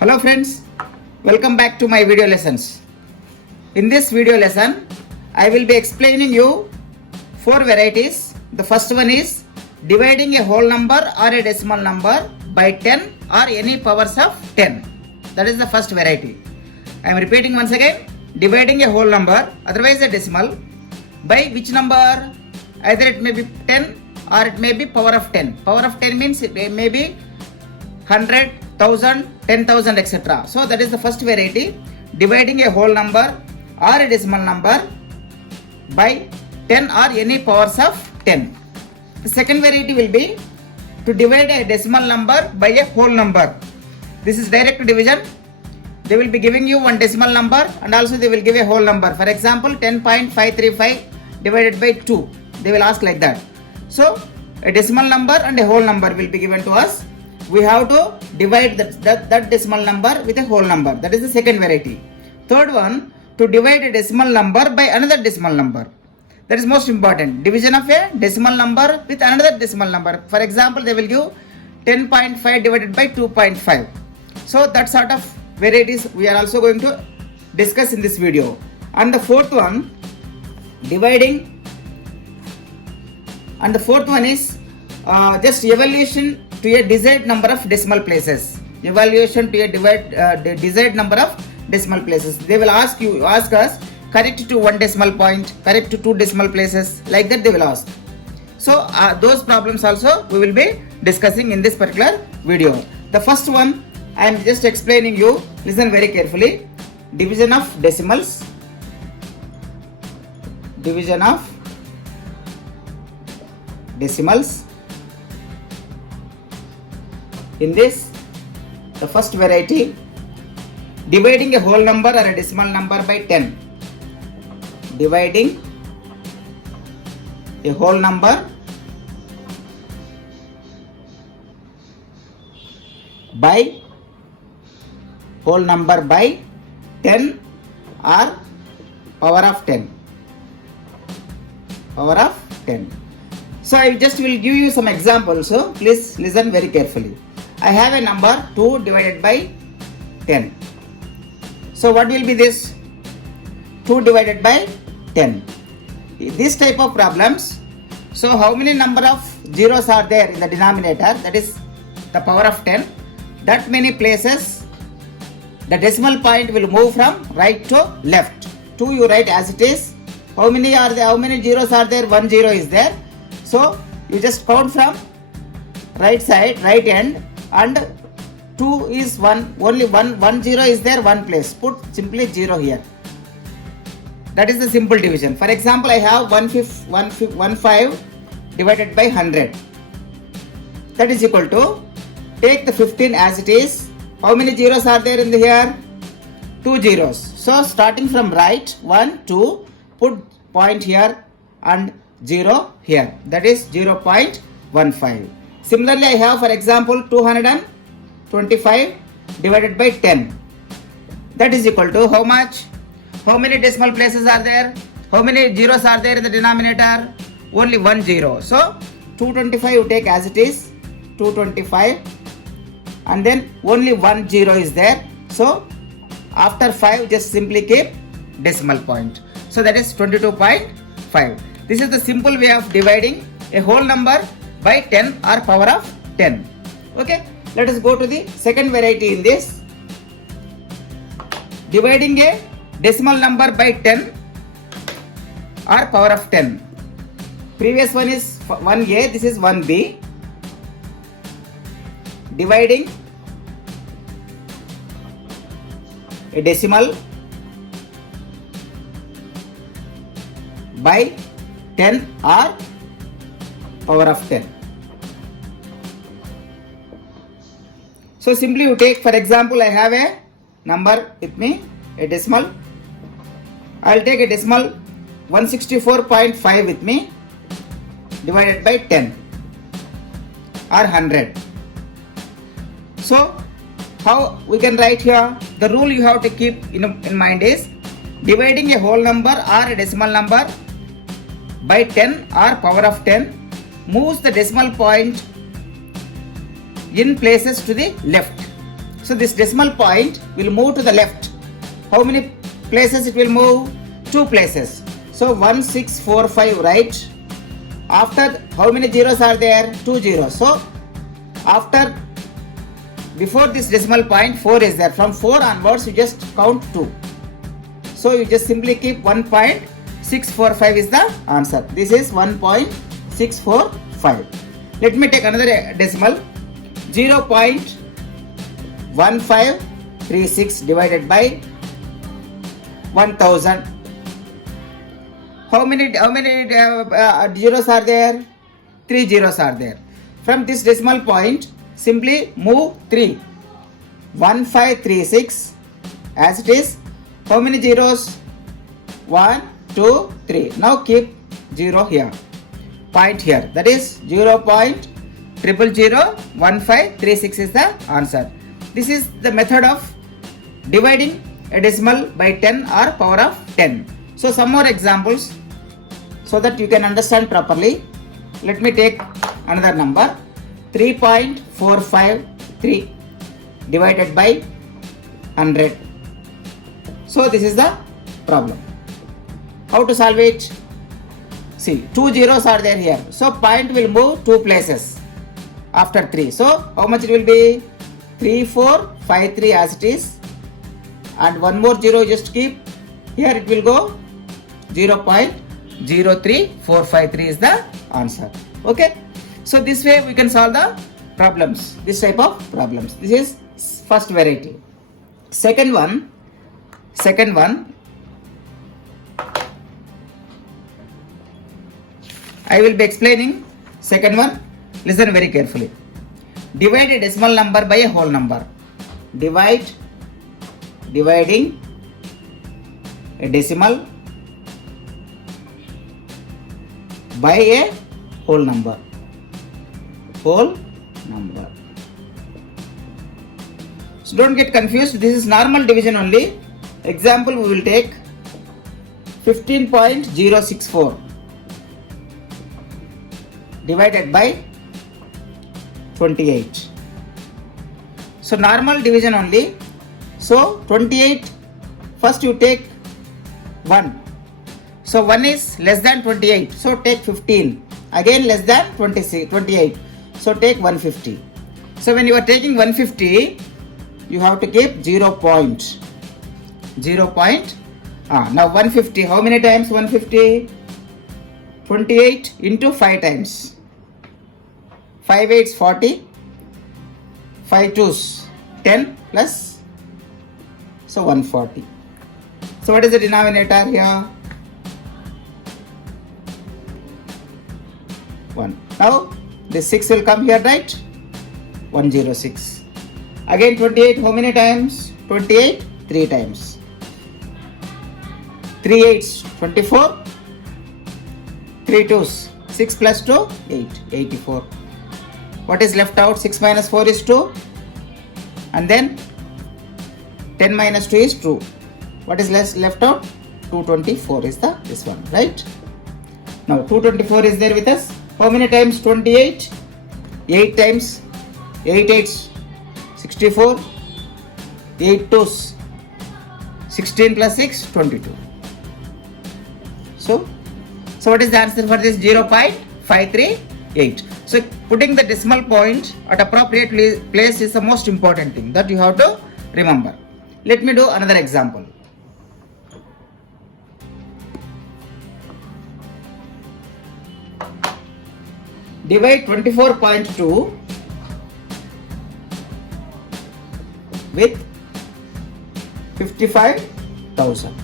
Hello friends, welcome back to my video lessons. In this video lesson, I will be explaining you four varieties. The first one is dividing a whole number or a decimal number by 10 or any powers of 10. That is the first variety. I am repeating once again, dividing a whole number, otherwise a decimal, by which number? Either it may be 10 or it may be power of 10. Power of 10 means it may be 100, 1000, 10,000 etc. So that is the first variety, dividing a whole number or a decimal number by 10 or any powers of 10. The second variety will be to divide a decimal number by a whole number. This is direct division. They will be giving you one decimal number and also they will give a whole number. For example, 10.535 divided by 2. They will ask like that. So a decimal number and a whole number will be given to us. We have to divide that decimal number with a whole number. That is the second variety. Third one, to divide a decimal number by another decimal number. That is most important. Division of a decimal number with another decimal number. For example, they will give 10.5 divided by 2.5. So that sort of varieties we are also going to discuss in this video. And the fourth one, dividing. And the fourth one is just evaluation to a desired number of decimal places. Evaluation to a desired number of decimal places. They will ask us correct to one decimal point, correct to two decimal places, like that they will ask. So those problems also we will be discussing in this particular video. The first one I am just explaining you, listen very carefully. Division of decimals. Division of decimals. In this, the first variety, dividing a whole number or a decimal number by 10. Dividing a whole number by 10 or power of 10. Power of 10. So I just will give you some examples. So please listen very carefully. I have a number 2 divided by 10. So what will be this? 2 divided by 10. This type of problems. So how many number of zeros are there in the denominator? That is the power of 10. That many places the decimal point will move from right to left. 2 you write as it is. How many are there? How many zeros are there? 1 zero is there. So you just count from right side, right end, and 2 is 1, only 1 0 is there, one place. Put simply 0 here. That is the simple division. For example, I have 1/5 divided by 100. That is equal to, take the 15 as it is. How many zeros are there in here? 2 zeros. So starting from right, 1, 2, put point here and 0 here. That is 0.15. Similarly, I have, for example, 225 divided by 10. That is equal to how much? How many decimal places are there? How many zeros are there in the denominator? Only 1 0. So 225 you take as it is, 225, and then only 1 0 is there. So after 5 just simply keep decimal point. So that is 22.5. This is the simple way of dividing a whole number by 10 or power of 10. Okay, let us go to the second variety in this. Dividing a decimal number by 10 or power of 10. Previous one is 1a, this is 1b. Dividing a decimal by 10 or power of 10. So simply you take, for example, I have a number with me, a decimal. I will take a decimal 164.5 with me, divided by 10 or 100. So how we can write here? The rule you have to keep in mind is dividing a whole number or a decimal number by 10 or power of 10 moves the decimal point in places to the left. So this decimal point will move to the left. How many places it will move? 2 places. So 1645, right? After how many zeros are there? 2 zeros. So after, before this decimal point 4 is there. From 4 onwards you just count 2. So you just simply keep 1.645 is the answer. This is 1.645. Let me take another decimal. 0.1536 divided by 1000. How many zeros are there? 3 zeros are there. From this decimal point, simply move 3. 1536 as it is. How many zeros? 1, 2, 3. Now keep 0 here. Point here. That is 0.0001536 is the answer. This is the method of dividing a decimal by 10 or power of 10. So some more examples so that you can understand properly. Let me take another number. 3.453 divided by 100. So this is the problem. How to solve it? See, 2 zeros are there here. So point will move 2 places after 3. So how much it will be? 3453 as it is. And one more 0 just keep. Here it will go 0.03453 is the answer. Okay. So this way we can solve the problems. This type of problems. This is first variety. Second one. I will be explaining second one. Listen very carefully. Divide a decimal number by a whole number. Dividing a decimal by a whole number. So don't get confused. This is normal division only. Example we will take 15.064 divided by 28. So normal division only. So 28, first you take 1. So 1 is less than 28. So take 15. Again less than 28. So take 150. So when you are taking 150, you have to keep 0 point. Now 150. How many times 150? 28 into 5 times. 5 8s 40. 5 2s 10 plus. So 140. So what is the denominator here? 1. Now this 6 will come here, right? 106. Again 28 how many times? 28 3 times. 3 8s 24. 3 2s 6 plus 2 8 84. What is left out? 6 minus 4 is 2. And then 10 minus 2 is 2. What is left out? 224 is this one, right? Now 224 is there with us. How many times 28? 8 times. 8 8s 64. 8 2s 16 plus 6 22. So what is the answer for this? 0.538. So putting the decimal point at appropriate place is the most important thing that you have to remember. Let me do another example. Divide 24.2 with 55,000.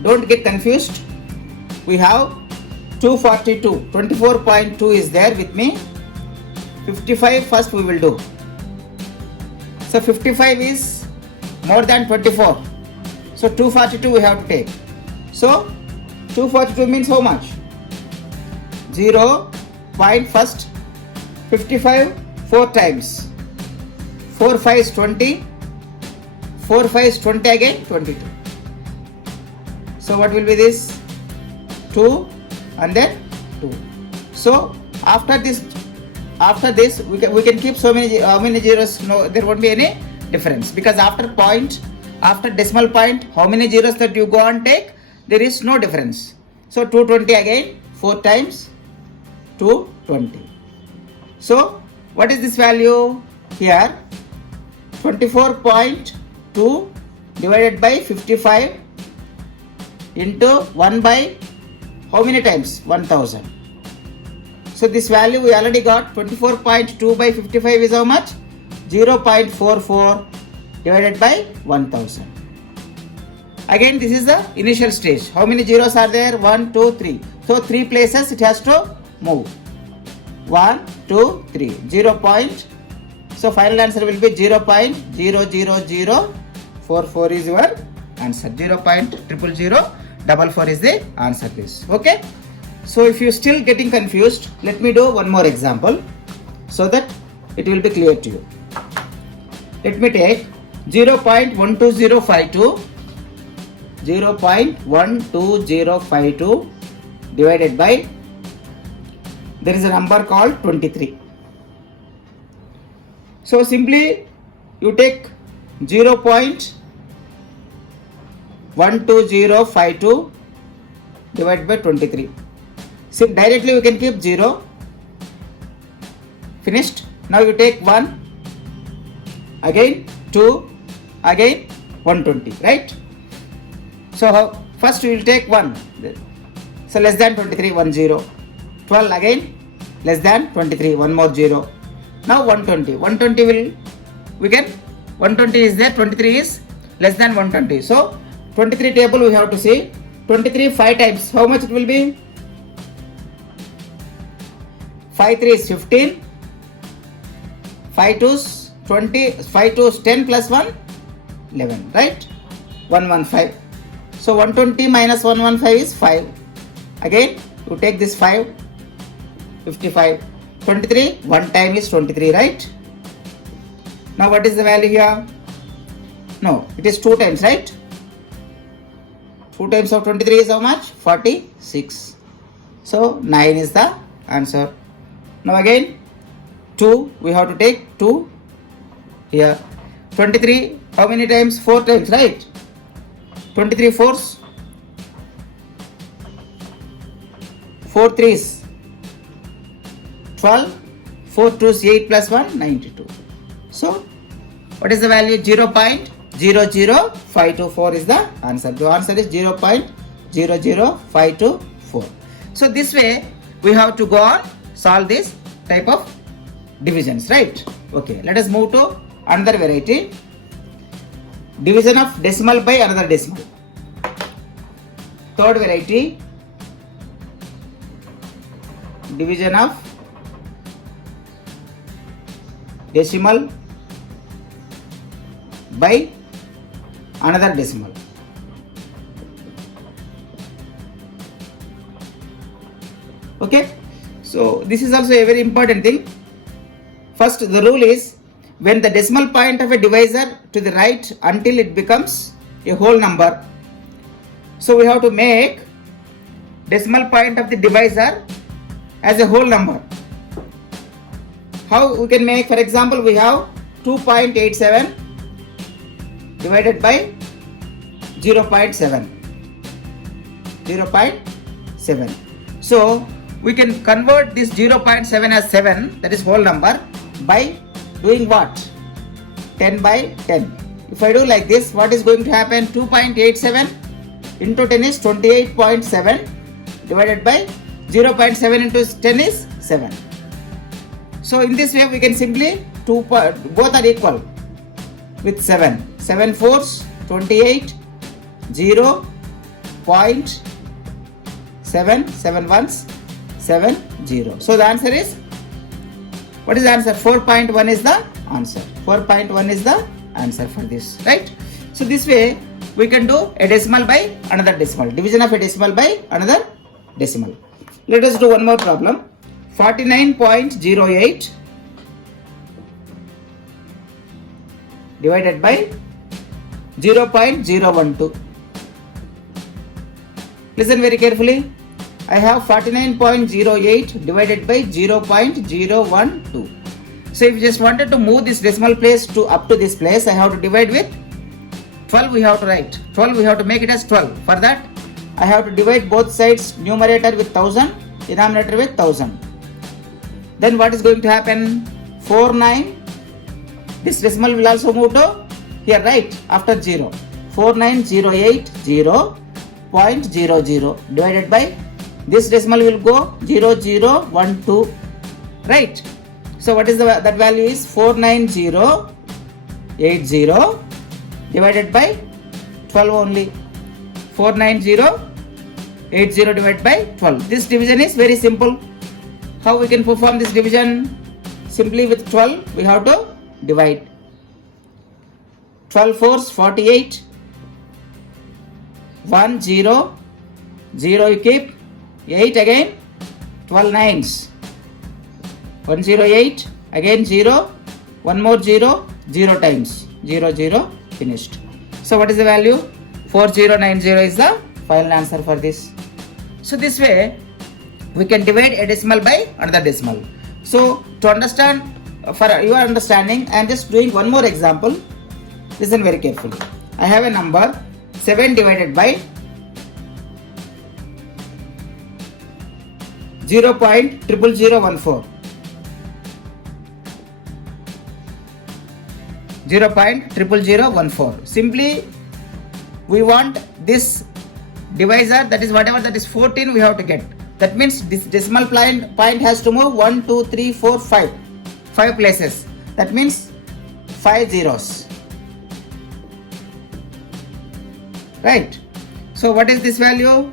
Don't get confused. We have 242. 24.2 is there with me. 55 first we will do. So 55 is more than 24. So 242 we have to take. So 242 means how much? 0. First 55 4 times. 4 5 is 20. 4 5 is 20 again 22. So what will be this? 2 and then 2. So after this we can keep so many how many zeros. No, there won't be any difference, because after decimal point, how many zeros that you go and take, there is no difference. So 220 again, 4 times 220. So what is this value here? 24.2 divided by 55 into 1 by how many times? 1000. So this value we already got. 24.2 by 55 is how much? 0.44 divided by 1000. Again, this is the initial stage. How many zeros are there? 1, 2, 3. So 3 places it has to move. 1, 2, 3. 0. So final answer will be 0.00044 is your answer. 0.00044 is the answer. This. Okay. So if you still getting confused, let me do one more example so that it will be clear to you. Let me take 0.12052 divided by, there is a number called 23. So simply you take 0.12052 divided by 23. So directly we can keep 0. Finished. Now you take 1, again 2, again 120, right? So first we will take 1. So less than 23, 1 0. 12 again, less than 23, 1 more 0. Now 120. 120 will, we can, 120 is there, 23 is less than 120. So 23 table we have to see. 23 5 times, how much it will be? 5 3 is 15. 5 2s 20. 5 2s 10 plus 1 11, right? 115. So 120 minus 115 is 5. Again you take this 5. 55. 23 one time is 23, right? Now what is the value here? No, it is 2 times, right? 2 times of 23 is how much? 46. So 9 is the answer. Now again 2, we have to take 2 here. 23 how many times? 4 times, right? 23 fours, 4 3s 12, 4 2s 8 plus 1 92. So what is the value? 0.00524 is the answer. The answer is 0.00524. So this way we have to go on solve this type of divisions, right? Okay, let us move to another variety. Division of decimal by another decimal. Third variety, division of decimal by another decimal. Okay, so this is also a very important thing. First, the rule is when the decimal point of a divisor to the right until it becomes a whole number. So we have to make decimal point of the divisor as a whole number. How we can make? For example, we have 2.87 divided by 0.7. 0.7. So we can convert this 0.7 as 7, that is whole number, by doing what? 10 by 10. If I do like this, what is going to happen? 2.87 into 10 is 28.7 divided by 0.7 into 10 is 7. So in this way we can simply both are equal with 7. 7 fours 28, 0.7, 7 ones 7 0. So the answer is, what is the answer? 4.1 is the answer. 4.1 is the answer for this, right? So this way we can do a decimal by another decimal. Division of a decimal by another decimal. Let us do one more problem. 49.08 divided by 0.012. Listen very carefully. I have 49.08 divided by 0.012. So if you just wanted to move this decimal place to up to this place, I have to divide with 12. We have to write 12. We have to make it as 12. For that, I have to divide both sides, numerator with 1000, denominator with 1000. Then what is going to happen? 49. This decimal will also move to here, right? After 0. 49080.00 divided by this decimal will go 0012. Right? So what is that value is 49080 divided by 12 only. 49080 divided by 12. This division is very simple. How we can perform this division? Simply with 12 we have to divide. 12 fours 48. 1 0 0 you keep. 8 again. 12 nines. 108 again 0. One more 0. 0 times. 0 0 finished. So what is the value? 4090 is the final answer for this. So this way we can divide a decimal by another decimal. So to understand, for your understanding, I am just doing one more example. Listen very carefully. I have a number 7 divided by 0.00014. 0.00014. Simply we want this divisor, that is whatever that is 14 we have to get. That means this decimal point has to move 1, 2, 3, 4, 5. 5 places. That means 5 zeros. Right. So what is this value?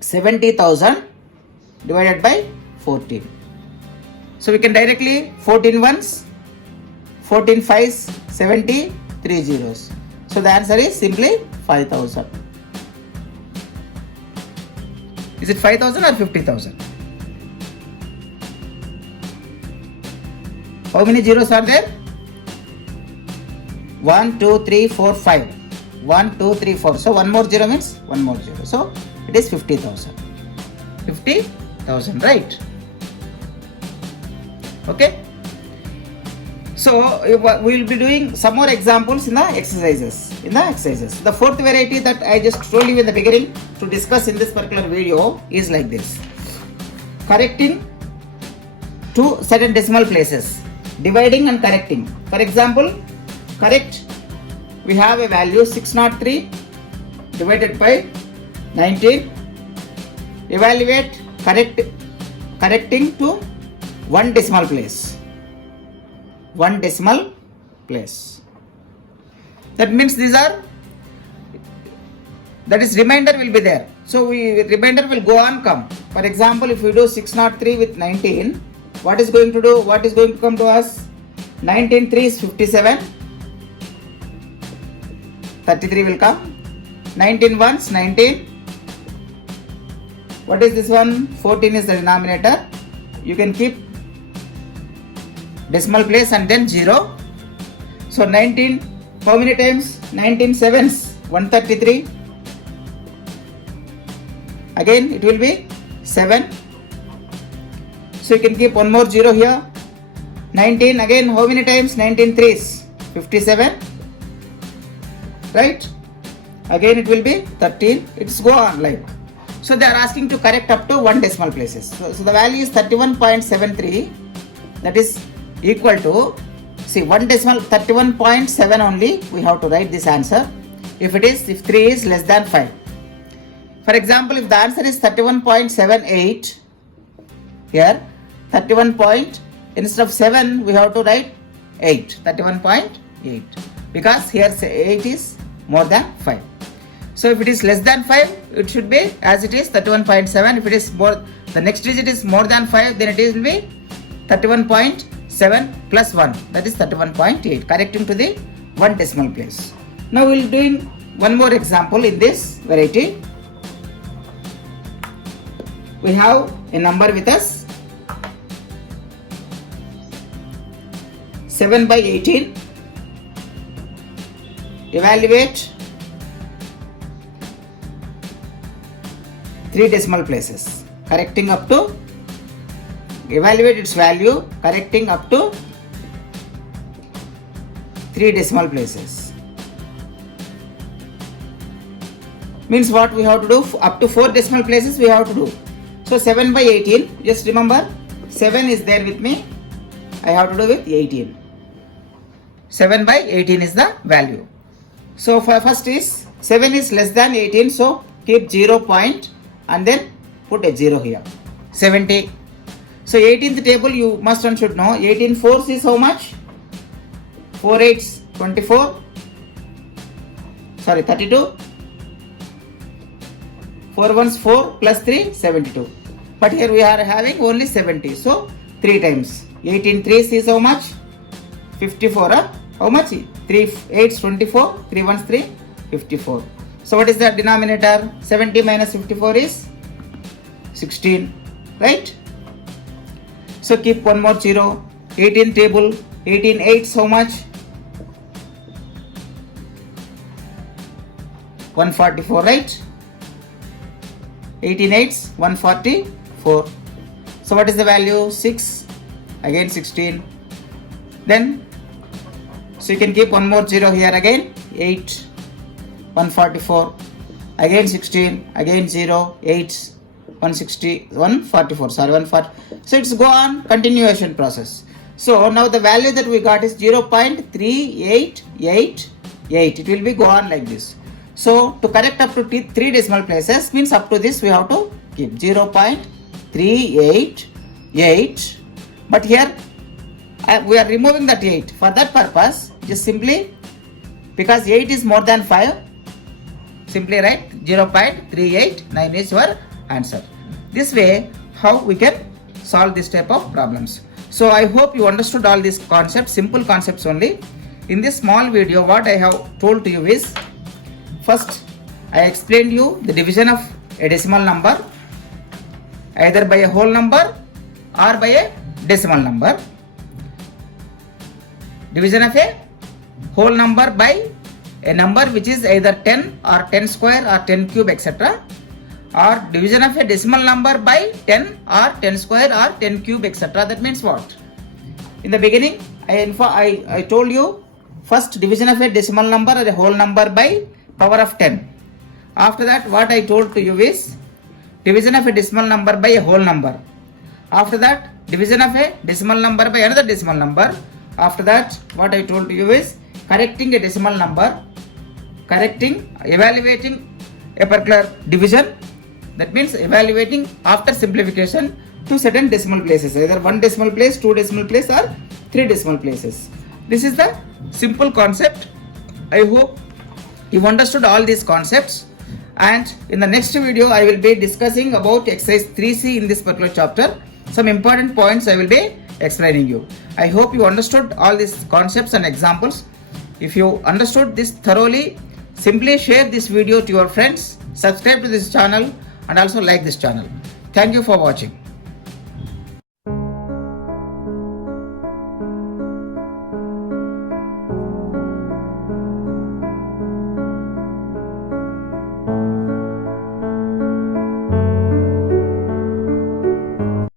70,000 divided by 14. So we can directly 14 ones, 14 fives, 70, 3 zeros. So the answer is simply 5,000. Is it 5,000 or 50,000? How many zeros are there? 1, 2, 3, 4, 5. 1, 2, 3, 4. So one more zero means one more zero. So it is 50,000. 50,000, right? Okay. So we will be doing some more examples in the exercises. The fourth variety that I just told you in the beginning to discuss in this particular video is like this: correcting two certain decimal places, dividing and correcting. For example, correct, we have a value 603 divided by 19. Evaluate, correcting to one decimal place. One decimal place. That means these are, that is remainder will be there. So remainder will go on come. For example, if we do 603 with 19, what is going to do? What is going to come to us? 19 3 is 57. 33 will come. 19 ones 19. What is this one? 14 is the denominator. You can keep decimal place and then 0. So 19, how many times? 19 sevens, 133. Again it will be 7. So you can keep one more 0 here. 19 again, how many times? 19 threes, 57. Right? Again it will be 13. It's go on like. So they are asking to correct up to one decimal places. So the value is 31.73. That is equal to, see, one decimal 31.7 only we have to write this answer. If 3 is less than 5. For example, if the answer is 31.78, here 31 instead of 7 we have to write 8, 31.8, because here 8 is more than 5. So if it is less than 5, it should be as it is 31.7. If it is more, the next digit is more than 5, then it will be 31.7 plus 1, that is 31.8, correcting to the one decimal place. Now we will be doing one more example in this variety. We have a number with us 7 by 18. Evaluate, 3 decimal places. Correcting up to, evaluate its value, correcting up to 3 decimal places. Means what we have to do? Up to 4 decimal places we have to do. So 7 by 18, just remember 7 is there with me. I have to do with 18. 7 by 18 is the value. So for first is 7 is less than 18, so keep 0 point and then put a 0 here. 70. So 18th table you must and should know. 18 fours is how much? 4 8s 24. Sorry, 32. 4 1s 4 plus 3 72. But here we are having only 70. So 3 times. 18 3s is how much? 54. How much? 3 8s 24. 3 1s 3 54. So what is the denominator? 70 minus 54 is 16. Right? So keep one more 0. 18 table. 18 8s how much? 144, right? 18 8s 144. So what is the value? 6. Again 16. Then so you can keep one more 0 here again. 8 144. Again 16. Again 0 8 160 144. Sorry, 140. So it's go on continuation process. So now the value that we got is 0.3888. It will be go on like this. So to correct up to 3 decimal places means up to this we have to keep 0.388. But here we are removing that 8. For that purpose, just simply, because 8 is more than 5, simply write 0.389 is your answer. This way how we can solve this type of problems. So I hope you understood all these concepts, simple concepts only. In this small video what I have told to you is, first I explained you the division of a decimal number either by a whole number or by a decimal number. Division of a whole number by a number which is either 10 or 10 square or 10 cube etc. Or division of a decimal number by 10 or 10 square or 10 cube etc. That means what? In the beginning I told you first division of a decimal number or a whole number by power of 10. After that what I told to you is division of a decimal number by a whole number. After that division of a decimal number by another decimal number. After that what I told to you is correcting a decimal number, evaluating a particular division. That means evaluating after simplification to certain decimal places, either 1 decimal place, 2 decimal place or 3 decimal places. This is the simple concept. I hope you understood all these concepts, and in the next video I will be discussing about exercise 3C in this particular chapter. Some important points I will be explaining you. I hope you understood all these concepts and examples. If you understood this thoroughly, simply share this video to your friends, subscribe to this channel and also like this channel. Thank you for watching.